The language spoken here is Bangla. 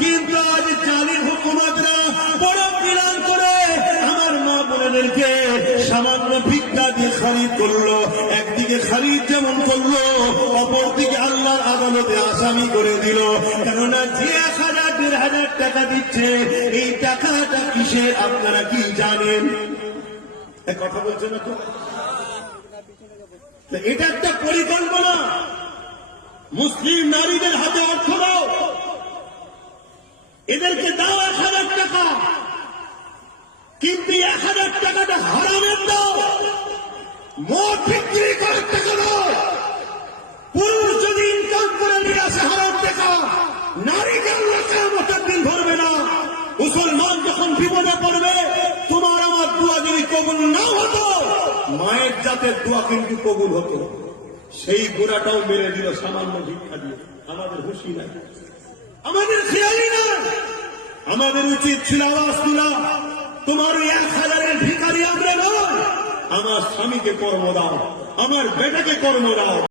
কিন্তু আজ জালিম হুকুমতরা বড় প্ল্যান করে আমার মা বোনেদেরকে সামান্য ভিক্ষা দিয়ে খারিদ করলো। একদিকে খারিদ যেমন করলো, অপরদিকে আল্লাহর আদালতে আসামি করে দিল। কেননা যে 1000-1500 টাকা দিচ্ছে, এই টাকাটা কিসের আপনারা কি জানেন? কথা বলছে না তো? এটা একটা পরিকল্পনা। মুসলিম নারীদের হাতে অর্থ দাও, এদেরকে দাও 1000 টাকা, কিন্তু 1000 টাকাটা হারামের দাও, মদ বিক্রি করার টাকা দাও। পুরুষ যদি ইনকাম করে নিয়ে আসে হারাম টাকা, নারীকে আল্লাহ কিয়ামতের দিন ধরবে না। মুসলমান যখন বিপদে পড়বে, তোমার আমার দোয়া যদি কবুল না হতো, মায়ের জাতের দোয়া কিন্তু কবুল হতো। সেই গোড়াটাও মেরে দিল সামান্য ভিক্ষা দিয়ে। আমাদের হুঁশি নাই, আমাদের খেয়ালই না। আমাদের উচিত ছিল আওয়াজ তোলা, তোমার 1000-এর ভিখারি আমরা নয়। আমার স্বামীকে কর্ম দাও, আমার বেটাকে কর্ম দাও।